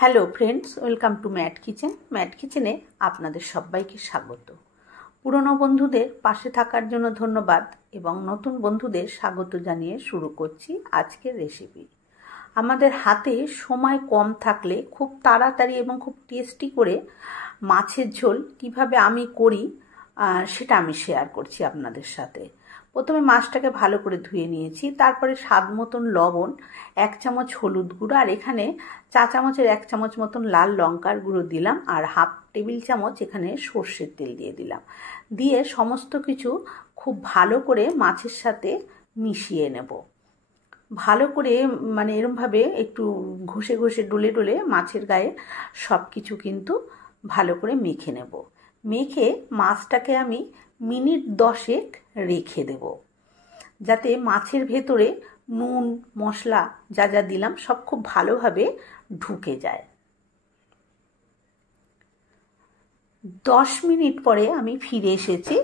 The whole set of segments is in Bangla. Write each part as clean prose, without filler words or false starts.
Hello friends, welcome to Matt kitchen. Matt কিচেনে আপনাদের সবাইকে স্বাগত। পুরনো বন্ধুদের পাশে থাকার জন্য ধন্যবাদ এবং নতুন বন্ধুদের স্বাগত জানিয়ে শুরু করছি আজকের রেসিপি। আমাদের হাতে সময় কম থাকলে খুব তাড়াতাড়ি এবং খুব টেস্টি করে মাছের ঝোল কিভাবে আমি করি সেটা আমি শেয়ার করছি আপনাদের সাথে। প্রথমে মাছটাকে ভালো করে ধুয়ে নিয়েছি, তারপরে স্বাদ মতন লবণ, 1 চামচ হলুদ গুঁড়ো, আর এখানে চা চামচের 1 চামচ মতন লাল লঙ্কার গুঁড়ো দিলাম, আর হাফ টেবিল চামচ এখানে সর্ষের তেল দিয়ে দিলাম। দিয়ে সমস্ত কিছু খুব ভালো করে মাছের সাথে মিশিয়ে নেব। ভালো করে এরমভাবে একটু ঘষে ঘষে ডলে ডলে মাছের গায়ে সব কিছু কিন্তু ভালো করে মেখে নেব। মেখে মাছটাকে আমি মিনিট 10 রেখে দেব, যাতে মাছের ভেতরে নুন মশলা যা যা দিলাম সব খুব ভালোভাবে ঢুকে যায়। 10 মিনিট পরে আমি ফিরে এসেছি।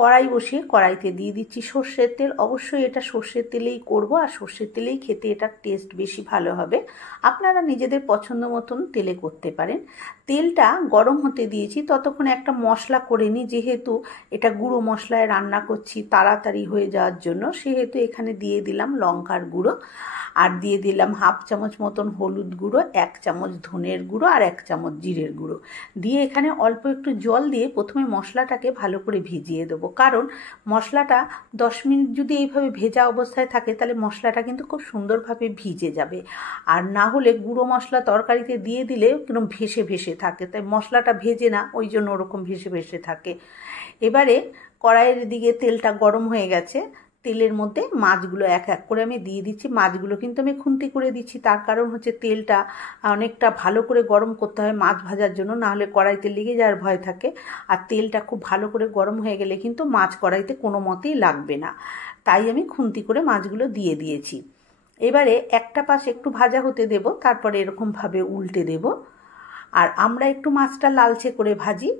কড়াই বসিয়ে কড়াইতে দিয়ে দিচ্ছি সর্ষের তেল। অবশ্যই এটা সর্ষের তেলেই করব, আর সর্ষের তেলেই খেতে এটার টেস্ট বেশি ভালো হবে। আপনারা নিজেদের পছন্দ মতন তেলে করতে পারেন। তেলটা গরম হতে দিয়েছি, ততক্ষণে একটা মশলা করে নিই। যেহেতু এটা গুঁড়ো মশলায় রান্না করছি তাড়াতাড়ি হয়ে যাওয়ার জন্য, সেহেতু এখানে দিয়ে দিলাম লঙ্কার গুঁড়ো, আর দিয়ে দিলাম হাফ চামচ মতন হলুদ গুঁড়ো, 1 চামচ ধনের গুঁড়ো, আর 1 চামচ জিরের গুঁড়ো দিয়ে এখানে অল্প একটু জল দিয়ে প্রথমে মশলাটাকে ভালো করে ভিজিয়ে দেবো। কারণ মশলাটা 10 মিনিট যদি এইভাবে ভেজা অবস্থায় থাকে তাহলে মশলাটা কিন্তু খুব সুন্দরভাবে ভিজে যাবে, আর না হলে গুঁড়ো মশলা তরকারিতে দিয়ে দিলে কিরকম ভেসে ভেসে থাকে, তাই মশলাটা ভেজে না, ওই জন্য ওরকম ভেসে ভেসে থাকে। এবারে কড়াইয়ের দিকে তেলটা গরম হয়ে গেছে, তেলের মধ্যে মাছগুলো এক এক করে আমি দিয়ে দিচ্ছি। মাছগুলো কিন্তু আমি খুন্তি করে দিচ্ছি, তার কারণ হচ্ছে তেলটা অনেকটা ভালো করে গরম করতে হয় মাছ ভাজার জন্য, না হলে কড়াইতে লেগে যাওয়ার ভয় থাকে। আর তেলটা খুব ভালো করে গরম হয়ে গেলে কিন্তু মাছ কড়াইতে কোনো মতেই লাগবে না, তাই আমি খুন্তি করে মাছগুলো দিয়ে দিয়েছি। এবারে একটা পাশ একটু ভাজা হতে দেব, তারপরে এরকমভাবে উল্টে দেব। আর আমরা একটু মাছটা লালচে করে ভাজি,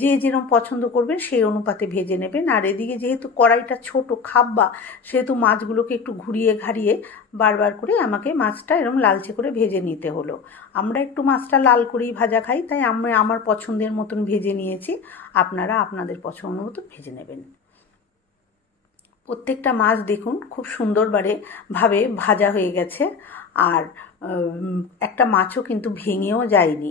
যে যেরকম পছন্দ করবেন সেই অনুপাতে ভেজে নেবেন। আর এদিকে যেহেতু কড়াইটা ছোট খাব্বা, সেহেতু মাছগুলোকে একটু ঘুরিয়ে ঘাড়িয়ে বারবার করে আমাকে মাছটা এরকম লালচে করে ভেজে নিতে হলো। আমরা একটু মাছটা লাল করেই ভাজা খাই, তাই আমরা আমার পছন্দের মতন ভেজে নিয়েছি। আপনারা আপনাদের পছন্দ মতন ভেজে নেবেন। প্রত্যেকটা মাছ দেখুন খুব সুন্দরভাবে ভাজা হয়ে গেছে, আর একটা মাছও কিন্তু ভেঙেও যায়নি।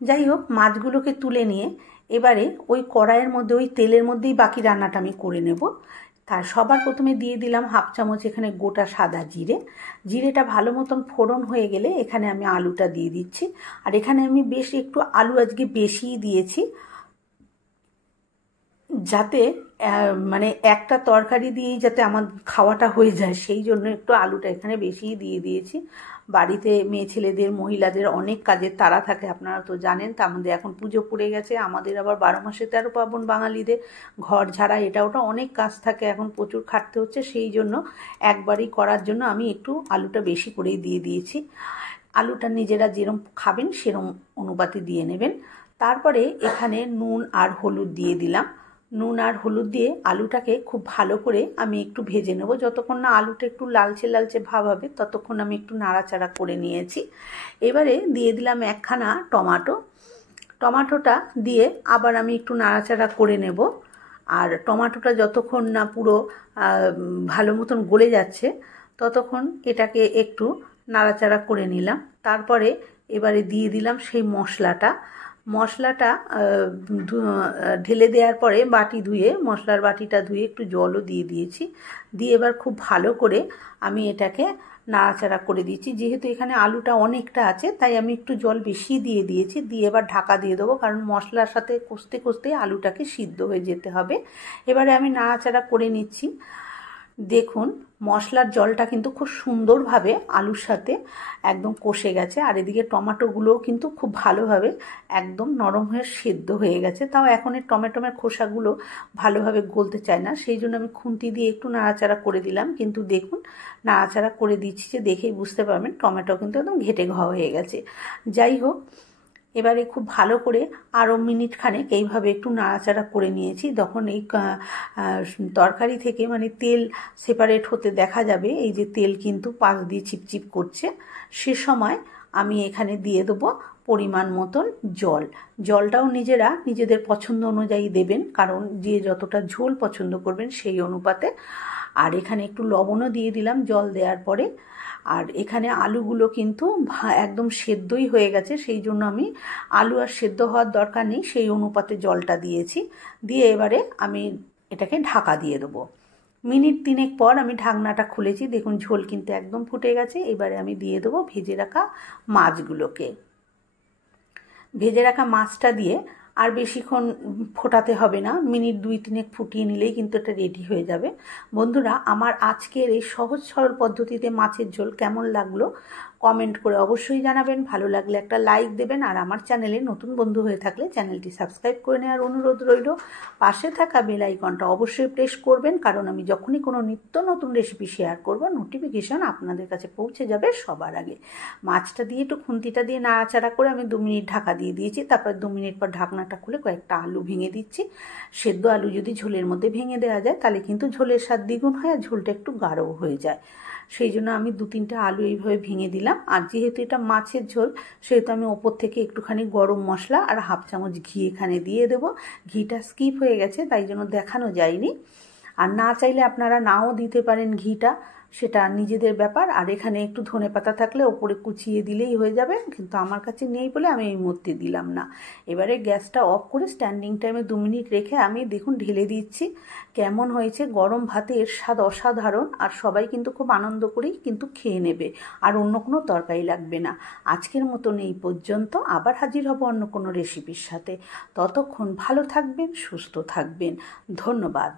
যাই হোক, মাছগুলোকে তুলে নিয়ে এবারে ওই কড়াইয়ের মধ্যে ওই তেলের মধ্যেই বাকি রান্নাটা আমি করে নেব। তার সবার প্রথমে দিয়ে দিলাম হাফ চামচ এখানে গোটা সাদা জিরে। জিরেটা ভালো মতন ফোড়ন হয়ে গেলে এখানে আমি আলুটা দিয়ে দিচ্ছি। আর এখানে আমি বেশ একটু আলু আজকে বেশিই দিয়েছি, যাতে একটা তরকারি দিয়েই যাতে আমার খাওয়াটা হয়ে যায়, সেই জন্য একটু আলুটা এখানে বেশিই দিয়ে দিয়েছি। বাড়িতে মেয়ে ছেলেদের মহিলাদের অনেক কাজের তাড়া থাকে, আপনারা তো জানেন। তা আমাদের এখন পুজো পড়ে গেছে, আমাদের আবার 12 মাসে 13 পার্বণ বাঙালিদের, ঘর ঝাড়া এটা ওটা অনেক কাজ থাকে, এখন প্রচুর খাটতে হচ্ছে। সেই জন্য একবারই করার জন্য আমি একটু আলুটা বেশি করেই দিয়ে দিয়েছি। আলুটা নিজেরা যেরকম খাবেন সেরকম অনুপাতে দিয়ে নেবেন। তারপরে এখানে নুন আর হলুদ দিয়ে দিলাম। নুন আর হলুদ দিয়ে আলুটাকে খুব ভালো করে আমি একটু ভেজে নেব। যতক্ষণ না আলুটা একটু লালচে লালচে ভাব হবে ততক্ষণ আমি একটু নাড়াচাড়া করে নিয়েছি। এবারে দিয়ে দিলাম একখানা টমাটো। টমাটোটা দিয়ে আবার আমি একটু নাড়াচাড়া করে নেব। আর টমাটোটা যতক্ষণ না পুরো ভালো মতন গলে যাচ্ছে ততক্ষণ এটাকে একটু নাড়াচাড়া করে নিলাম। তারপরে এবারে দিয়ে দিলাম সেই মশলাটা ঢেলে দেওয়ার পরে মশলার বাটিটা ধুয়ে একটু জলও দিয়ে দিয়েছি। দিয়ে এবার খুব ভালো করে আমি এটাকে নাড়াচাড়া করে দিচ্ছি। যেহেতু এখানে আলুটা অনেকটা আছে তাই আমি একটু জল বেশি দিয়ে দিয়েছি। দিয়ে এবার ঢাকা দিয়ে দেবো, কারণ মশলার সাথে কষতে কষতে আলুটাকে সিদ্ধ হয়ে যেতে হবে। এবারে আমি নাড়াচাড়া করে নিচ্ছি। দেখুন মশলার জলটা কিন্তু খুব সুন্দরভাবে আলুর সাথে একদম কষে গেছে, আর এদিকে টমেটোগুলোও কিন্তু খুব ভালোভাবে একদম নরম হয়ে সেদ্ধ হয়ে গেছে। তাও এখন এই টমেটোর খোসাগুলো ভালোভাবে গলতে চায় না, সেই জন্য আমি খুন্তি দিয়ে একটু নাড়াচাড়া করে দিলাম। কিন্তু দেখুন নাড়াচাড়া করে দিচ্ছি যে দেখেই বুঝতে পারবেন টমেটো কিন্তু একদম ঘেটে ঘ হয়ে গেছে। যাই হোক, এবারে খুব ভালো করে আরও মিনিট খানেক এইভাবে একটু নাড়াচাড়া করে নিয়েছি। তখন এই তরকারি থেকে মানে তেল সেপারেট হতে দেখা যাবে, এই যে তেল কিন্তু পাশ দিয়ে চিপচিপ করছে, সে সময় আমি এখানে দিয়ে দেবো পরিমাণ মতন জল। জলটাও নিজেরা নিজেদের পছন্দ অনুযায়ী দেবেন, কারণ যে যতটা ঝোল পছন্দ করবেন সেই অনুপাতে। আর এখানে একটু লবণও দিয়ে দিলাম জল দেওয়ার পরে। আর এখানে আলুগুলো কিন্তু একদম সেদ্ধই হয়ে গেছে, সেই জন্য আমি আলু আর সেদ্ধ হওয়ার দরকার নেই সেই অনুপাতে জলটা দিয়েছি। দিয়ে এবারে আমি এটাকে ঢাকা দিয়ে দেবো। মিনিট 3 পর আমি ঢাকনাটা খুলেছি, দেখুন ঝোল কিন্তু একদম ফুটে গেছে। এবারে আমি দিয়ে দেবো ভেজে রাখা মাছগুলোকে। ভেজে রাখা মাছটা দিয়ে আর বেশিক্ষণ ফোটাতে হবে না, মিনিট 2-3 ফুটিয়ে নিলেই কিন্তু এটা রেডি হয়ে যাবে। বন্ধুরা, আমার আজকের এই সহজ সরল পদ্ধতিতে মাছের ঝোল কেমন লাগলো কমেন্ট করে অবশ্যই জানাবেন। ভালো লাগলে একটা লাইক দেবেন, আর আমার চ্যানেলে নতুন বন্ধু হয়ে থাকলে চ্যানেলটি সাবস্ক্রাইব করে নেওয়ার অনুরোধ রইল। পাশে থাকা বেল আইকনটা অবশ্যই প্রেস করবেন, কারণ আমি যখনই কোনো নিত্য নতুন রেসিপি শেয়ার করব নোটিফিকেশান আপনাদের কাছে পৌঁছে যাবে সবার আগে। মাছটা দিয়ে একটু খুন্তিটা দিয়ে নাড়াচাড়া করে আমি 2 মিনিট ঢাকা দিয়ে দিয়েছি। তারপর 2 মিনিট পর ঢাকনাটা খুলে কয়েকটা আলু ভেঙে দিচ্ছি। সেদ্ধ আলু যদি ঝোলের মধ্যে ভেঙে দেওয়া যায় তাহলে কিন্তু ঝোলের স্বাদ দ্বিগুণ হয় আর ঝোলটা একটু গাঢ়ও হয়ে যায়। সেই জন্য আমি 2-3টা আলু এইভাবে ভেঙে দিলাম। আর যেহেতু এটা মাছের ঝোল সেহেতু আমি ওপর থেকে একটুখানি গরম মশলা আর 1/2 চামচ ঘি এখানে দিয়ে দেবো। ঘিটা স্কিপ হয়ে গেছে তাই জন্য দেখানো যায়নি, আর না চাইলে আপনারা নাও দিতে পারেন ঘিটা, সেটা নিজেদের ব্যাপার। আর এখানে একটু ধনেপাতা থাকলে ওপরে কুচিয়ে দিলেই হয়ে যাবে, কিন্তু আমার কাছে নেই বলে আমি এই মুহূর্তে দিলাম না। এবারে গ্যাসটা অফ করে স্ট্যান্ডিং টাইমে 2 মিনিট রেখে আমি দেখুন ঢেলে দিচ্ছি। কেমন হয়েছে, গরম ভাতে এর স্বাদ অসাধারণ, আর সবাই কিন্তু খুব আনন্দ করেই কিন্তু খেয়ে নেবে, আর অন্য কোনো তরকারি লাগবে না। আজকের মতন এই পর্যন্ত, আবার হাজির হব অন্য কোনো রেসিপির সাথে। ততক্ষণ ভালো থাকবেন, সুস্থ থাকবেন। ধন্যবাদ।